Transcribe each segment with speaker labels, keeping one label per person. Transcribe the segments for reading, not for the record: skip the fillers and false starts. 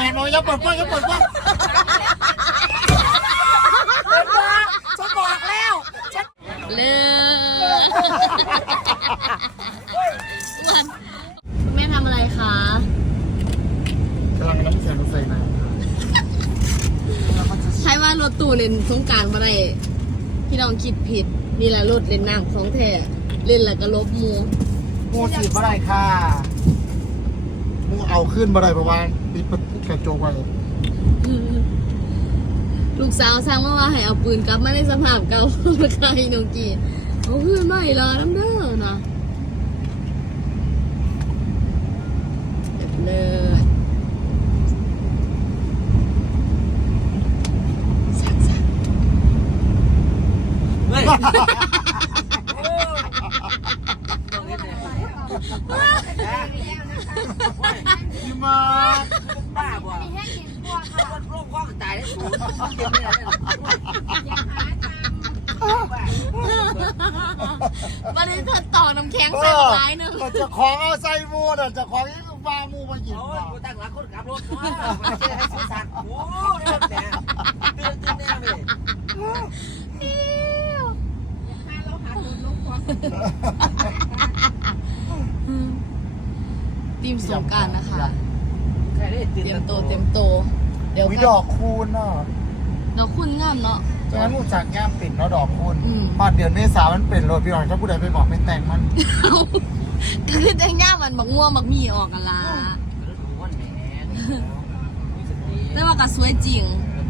Speaker 1: ห็นมั้ยอย่าเปิดกว้างอย่าเปิดกว้างฉันบอกแล้ว
Speaker 2: เลิศคุณแม่ทำอะไรคะ
Speaker 1: กำลังน้ำแข็งใส่น้
Speaker 2: ใช้ว่ารถตู้เล่นสงกรานต์มาได้พี่น้องคิดผิดนี่แหละรถเล่นน้ำของแท้เล่นแล้วก็ลบมู
Speaker 1: สีบ่ได้ค่ะมูเอาขึ้นบ่ได้เพราะว่าปิดกระจกไว้
Speaker 2: ลูกสาวสั่งมาว่าให้เอาปืนกลับมาในสภาพเก่าราคาฮิโนกิเอาขึ้นมาอีกแล้วน้ำเด้อนะเลย
Speaker 1: พี่มา
Speaker 3: บ้าบ่แห้งกินพวกค่ะโรคข้อตายได้สูงเก็บไม่ได้
Speaker 2: วันนี้เธอต่อน้ำแข็งใส่ร้ายนึง
Speaker 1: จะของเอาใส่มูน่ะจะของที่ฟ้ามูมาหยิบมา
Speaker 3: กูตั้งหลักคนขับรถมาเชื่อให้ซื้อสัตว์โอ้ยแต่ตื่นแน่เลย
Speaker 2: ทีมสงการนะคะเตรียมโตเดี๋ยว
Speaker 1: วิดอกคูณเนาะ
Speaker 2: ดอกคุณงามเนาะ
Speaker 1: ฉะนั้นมูจากง่ามปิ่นเนาะดอกคูณมาเดือนเมษามันเป็นรถพี่หน่อยถ้าผู้ใดไปบอกไม่แต่งมัน
Speaker 2: ก็คือแต่งง่ามมันบักม่วงบักมีออกกันละแต่ว่าก็สวยจริง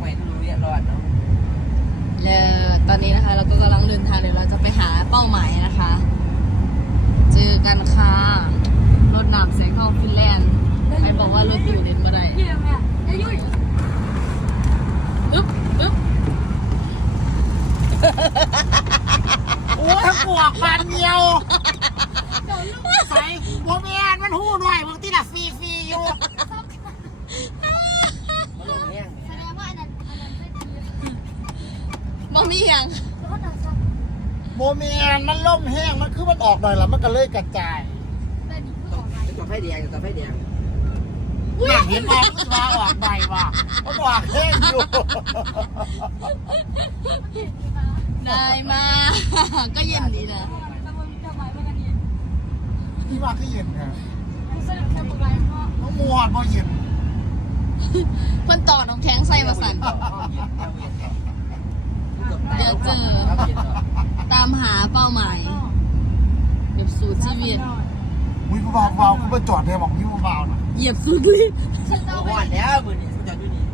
Speaker 2: แล้วตอนนี้นะคะเราก็กำลังเดินทางเดี๋ยวเราจะไปหาเป้าหมายนะคะเจอกันค่ะรถน้ำแสงทองฟินแลนด์ใครบอกว่ารถอยู่เด่นมาได้อึ๊บ
Speaker 1: โอ้ยปวกฟันเดียวใส่โมเมนมันหูหน่อยบางทีน่ะฟรีอยู่
Speaker 3: แสดงว่าอันนั้น
Speaker 2: มองนี่ยัง
Speaker 1: โมเมนมันล่มแห้งมันคือมันออกหน่อยแล้วมันก็เลยกระจาย
Speaker 3: ต่อไฟแดง
Speaker 1: อยากเห็นว่าว่าออกใบว่ะมันออกแห้งอยู่
Speaker 2: ได้มาก็เย็นดีนะ
Speaker 1: พี่ว่าก็เย็นค่ะน้องมัวพอเย็น
Speaker 2: เพิ่นต่อน้องแข็งใส่มาสั่นเดี๋ยวเจอตามหาเป้าหมายแบบสู่ชีวิต
Speaker 1: วิ่งเบาๆกูไปจอดเลยบอกวิ่งเบาๆนะ
Speaker 2: เหยียบสุดเลย
Speaker 3: หอดแล้วมือนี้กูจะดูนี่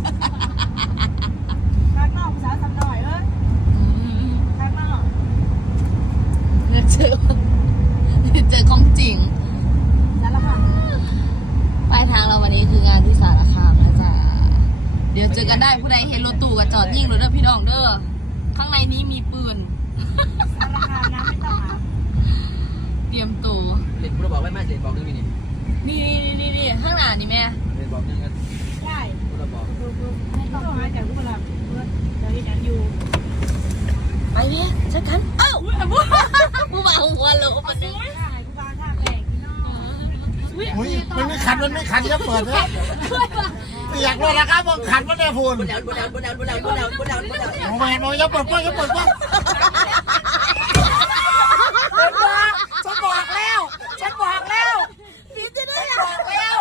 Speaker 3: ข้างนอกภาษาทำหน่อยข้างนอก
Speaker 2: เจอของจริง
Speaker 3: สารคาม
Speaker 2: ปลายทางเราวันนี้คืองานที่สารคามนะจ๊ะเดี๋ยวเจอกันได้ผู้ใดเห็นรถตู้ก็จอดยิงรถเด้อพี่น้องเด้อข้างในนี้มีปืน
Speaker 3: สารคามนะไม่ต้องหา
Speaker 2: เตรียมตัว
Speaker 3: เด็กกูบอกไว้แม่เด็กบอกนึง
Speaker 2: นี่ข้างหน้านี่แม่
Speaker 3: เด็กบอกนึงกันใช่กูบอกไม่ต้องมาจากกูบอกเดี๋ยวที่ฉันอยู่
Speaker 2: ไปเนี่ยชัดกันเอ้ากูมาหัวโลกมันเนี่ย
Speaker 3: กูบางท่าแปลก
Speaker 1: มันไม่ขันจะเปิดเลยอยากรู้นะครับว่าขันมันได้พูน
Speaker 3: บุดาว
Speaker 1: โมเมนต์อย่าเปิดกว้างฉันบอกแล้ว
Speaker 2: พี่จะได้
Speaker 1: ฉันบอกแล้ว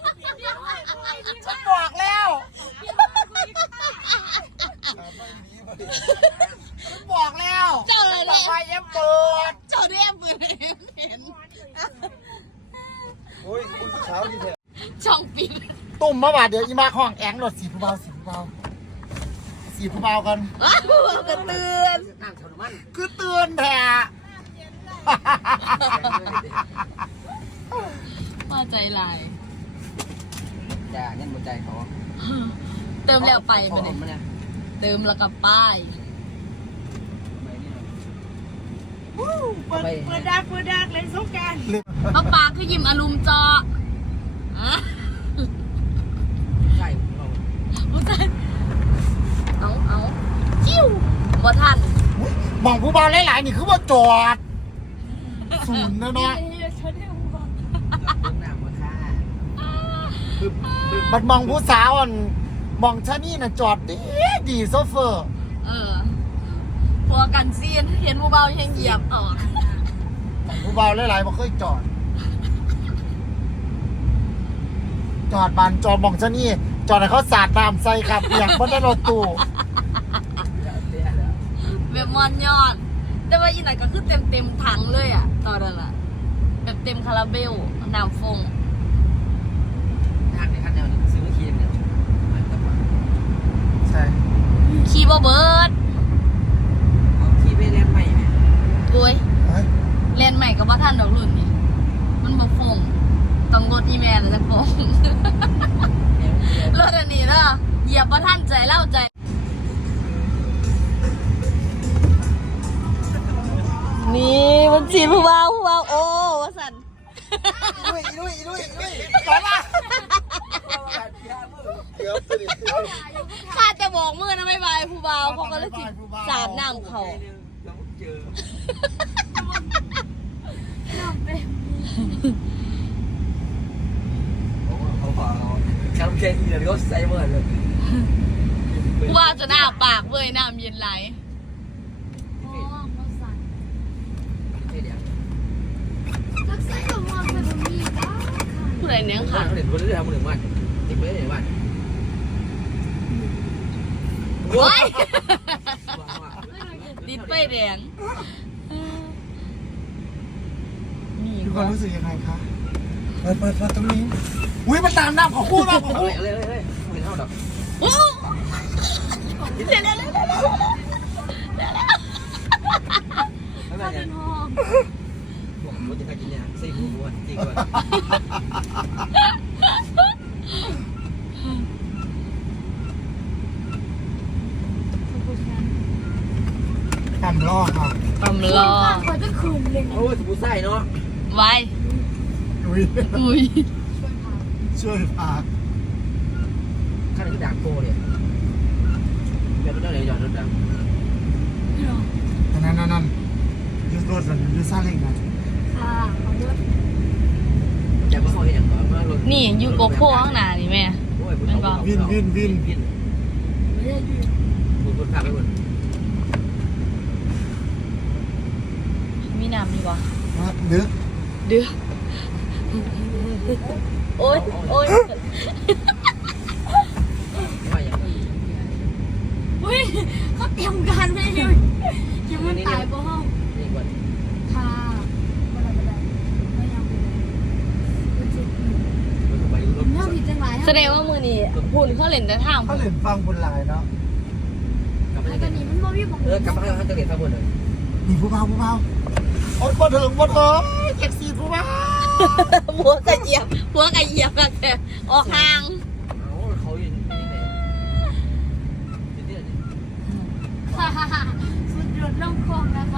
Speaker 2: เจอเลย
Speaker 1: ไปเย็บเปิด
Speaker 2: เจอด้วยปืนเห็น
Speaker 1: โอ้ยคุณเช้าดีเถอะ
Speaker 2: ช่องปิด
Speaker 1: ตุ่มมาบาดเดี๋ยวอีมาห้องแองรถสีผู้เบากัน
Speaker 2: ก็เตือน
Speaker 1: คือเตือนแท้
Speaker 2: พอใจลาย
Speaker 3: จ้าเงินหมดใจเขา
Speaker 2: เติมแล้วไปมาเนี่ยเติมแล้วกับป้าย
Speaker 3: เปิดดักเลยสงการ
Speaker 2: ปาคือยิ้มอารมณ์จอ
Speaker 3: ใช่
Speaker 2: เอาจิ้วบ่ทัน
Speaker 1: มองผู้เบาหลายๆนี่คือว่าจอดศูนย์นะเนาะ
Speaker 3: น้ำมาค่า
Speaker 1: บัดมองผู้สาวอ่อนมองชะนี่น่ะจอดดีโซเฟอร์
Speaker 2: พัวกันซีนเห็นผู้เบายังเหยียบออก
Speaker 1: ผู้เบาหลายๆบ่เคยจอดบานจอดมองชะนี่จอดให้เขาสาดน้ำใส่ครับอย่างบ่ได้รถตู้
Speaker 2: แบบมอนยอด แต่ว่าอีไหนก็คือเต็มถังเลยอ่ะตอนนั้นอะแบบเต็มคาราเบลน้ำฟง
Speaker 4: ทางในขั้นแนวซื้อคีมเนี่ย
Speaker 1: ใช่
Speaker 2: คีบอเบิร์ด
Speaker 4: เอาคีมไปเล่นใหม่เนี่ย
Speaker 2: โอ้ย
Speaker 1: เฮ้ย
Speaker 2: เล่นใหม่กับว่าท่านดอกรุ่นนี่มันบ่ฟงต้องรถอีแมนแล้วจะฟง รถอันนี้เนาะเหยียบว่าท่านใจเล่าใจนี่มันจีนผู้เบาโอ้วสัน
Speaker 1: ด้วยจอดละเดี๋ยวสิ
Speaker 2: ข้าจะบอกมือนะไม่บายผู้เบาเขาก็เลยจิสาดน้ำเขา
Speaker 4: เราเจอเขาขอแคมเปญอีเลยก็ใส่เมื่อเลย
Speaker 2: ผู้เบาจะหน้าปากเว้ยน้ำเย็นไหลผู้ใดเนี้ย
Speaker 4: ขา
Speaker 2: ค่ะ
Speaker 4: ดเขาเห็นคนเรื่อยๆคนหนึ่งวันติดไปเรื่อยๆวัน
Speaker 2: โอ้ยติดไฟแดงนี่
Speaker 1: ดูความรู้สึกยังไงคะเปิดตรงนี้อุ้ยมันตามน้ำของคู่มากของ
Speaker 4: เอา
Speaker 1: คู่
Speaker 4: เลยเห็นเท่าดอก
Speaker 2: โอ้เร็ว
Speaker 4: ไม่เป็นไรบอกว่าจะกินเนี่ยซีฟู้ดจริงก่อน
Speaker 1: ตามล่อค่ะ
Speaker 2: ตำล้อ
Speaker 4: โอ้ยสบู่ไส้เนาะ
Speaker 2: ไว้
Speaker 1: อุ้ย
Speaker 2: อุ้ย
Speaker 1: ช่วยพา
Speaker 4: ข้างในคือด่างโกเนี่ยแบบนั้นเลยหยอดรถดัง
Speaker 1: นั่นยืดรถยืดซาเล้งนะ
Speaker 4: อย่ามาเขาเห็นอย่างก่อนว่ารถ
Speaker 2: นี่ยูโกโพข้างหน้านี่แม่
Speaker 1: วิน
Speaker 4: บุญพาไปบุญ
Speaker 2: มีน้ำดีวะ
Speaker 1: ดึก
Speaker 2: เดือโอ้ย
Speaker 4: ว่าอย่าง
Speaker 3: อุ้ยเขาเตรียมการไว้เลยยังมันตายบ่ห้อง
Speaker 4: นี่ก่อน
Speaker 3: ค่ะบ่ได้ไม่ยังไปเลย
Speaker 4: ไปรถ
Speaker 3: เรื่องผิดจังไร
Speaker 2: แสดงว่ามือนี่หุ่นเขาเล่นแต่ทาง
Speaker 1: เขาเล่นฟังบนลายเนาะ
Speaker 4: กลับมา
Speaker 3: ตอนนี้มันบ่มีบอก
Speaker 4: กลับมาให้เขาเรียนข้าวบนเลย
Speaker 1: มีผู้เบาโอ๊ยบ่เถิงเจ็บสีผู้เบา
Speaker 2: หัวกระเหยียบแบบแต่ออกห่าง
Speaker 4: เขาอยู่ที่ไหนที่ไหน
Speaker 3: ค่ะสุดยอดล่องคลองนะคะ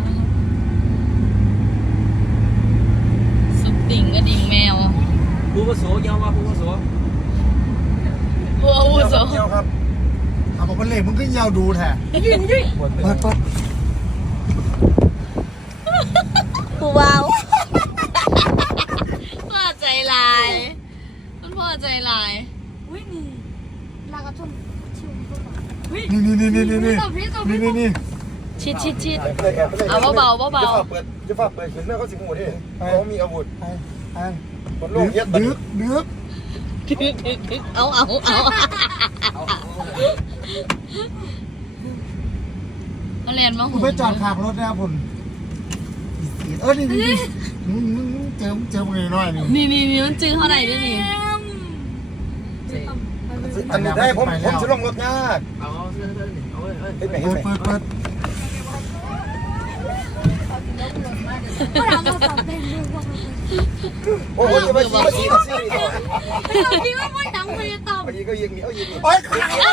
Speaker 2: สุดติ่งก็ดิ่งแมว
Speaker 4: ผู้ผสมยาวมาผู้ผสม
Speaker 2: บัวอุโส
Speaker 1: เยาวครับเอาบอกว่าเล่มึงก็ยาวดูแท้เปิด
Speaker 2: ผู้เบาพ่อใจลายมันพ่อใจลาย
Speaker 3: อุ้ยนี่ลากระทุ่มชิวตัวก่อนอุ้ย
Speaker 1: นี่
Speaker 2: ชิดเอาเบา
Speaker 5: จะฝากเปิดขึ้นแม่เขาสิงหูที่เขามีอาวุธบนโลกเย็ด
Speaker 1: ดึก
Speaker 2: ดึกเอา มาเรียนมา
Speaker 1: กู
Speaker 2: หุ่น
Speaker 1: ไปจอดขางรถนะผมนี่เจอมึงหน่อยนี่
Speaker 2: นี่มันจื้อเท่าไหร่ด้วยนี่
Speaker 5: อันนี้ได้ผมจะลงรถยาก
Speaker 4: เอาเสื้อเอาเลย
Speaker 5: เห็นไหม
Speaker 1: เปิด
Speaker 3: ก็เรามาสอบเต็มเลยพวก
Speaker 5: โอ้โหจะไปชี้ต่อ
Speaker 3: เราคิดว่าไม่ดังเลยตอบ
Speaker 5: ไปยิงก็ยิงนี่เอายิงนี่
Speaker 1: โอ๊ย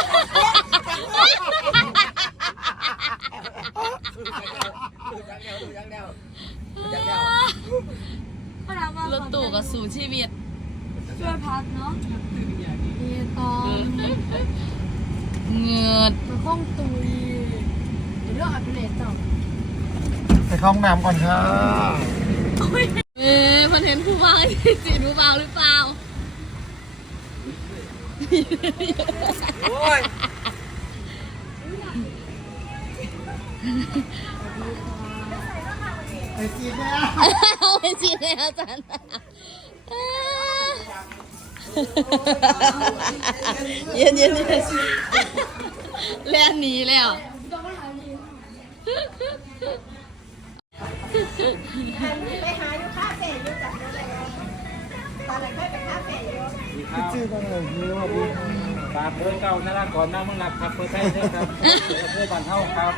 Speaker 3: ก็เรามาร
Speaker 2: ถตู้กับสู่ชีวิต
Speaker 3: ช่วยพักเนาะนี่ตอ
Speaker 2: เงือด
Speaker 3: มาคงตุยเรื่องอัปเดตต่อ
Speaker 1: ไปเข้าห้องน้ำก่อนค่ะ
Speaker 2: เพิ่นเห็นผู้บ่าวจีนผู้บ่าวหรือเปล่า
Speaker 4: โอ้ย
Speaker 1: ไอ้จีนเนี่ย
Speaker 2: เอาไปจีนเลยอาจารย์เย็นเล่นหนีแล้ว
Speaker 3: ไปหาอยู่คาเฟ่อยู่จัดเลยตอนไหนเคยไปคาเฟ่อยู่
Speaker 5: ชื่อกันเลยนี่ว่าดี
Speaker 6: ฝากเบอร์เก้านาฬิกาน้ำมึงหลักครับเบอร์ไทยเด้อครับเบอร์บ้านเฮาครับ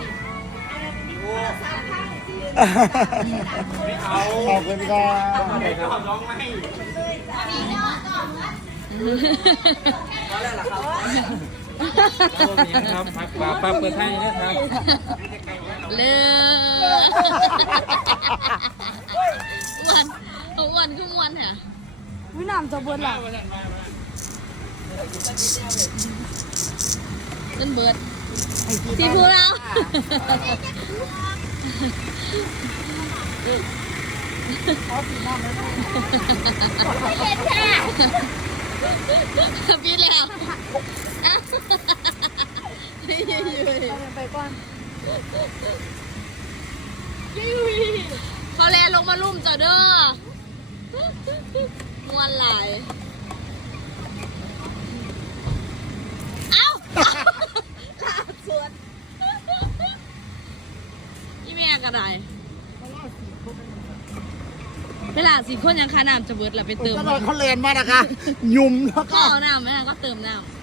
Speaker 6: ไม่เอา
Speaker 5: ขอบคุณครับ
Speaker 6: ไม่ครับน้องไม่
Speaker 4: ตอนแรกล่ะครับ
Speaker 6: โอ้ยครับฝากเบอร์ไทยนะครับ
Speaker 2: เลือ้วนคืออ้วนเหรอวินามจะเบิร์ดหรอเล่นเบิร์ดทีพูเราพี่แล้วไปก่อนเขาแลลงมาลุ่มจ้ะเด้อมวนหลายเอ้าลาสวนนี่แม่กระไรเวลา4 คนยังค่าน้ำจะเบิดแล้วไปเติม
Speaker 1: ก็โดนเขาเลนมานะคะยุ่มแล้ว
Speaker 2: ก็
Speaker 1: ก็
Speaker 2: เอาน้ำไหมก็เติมน้ำ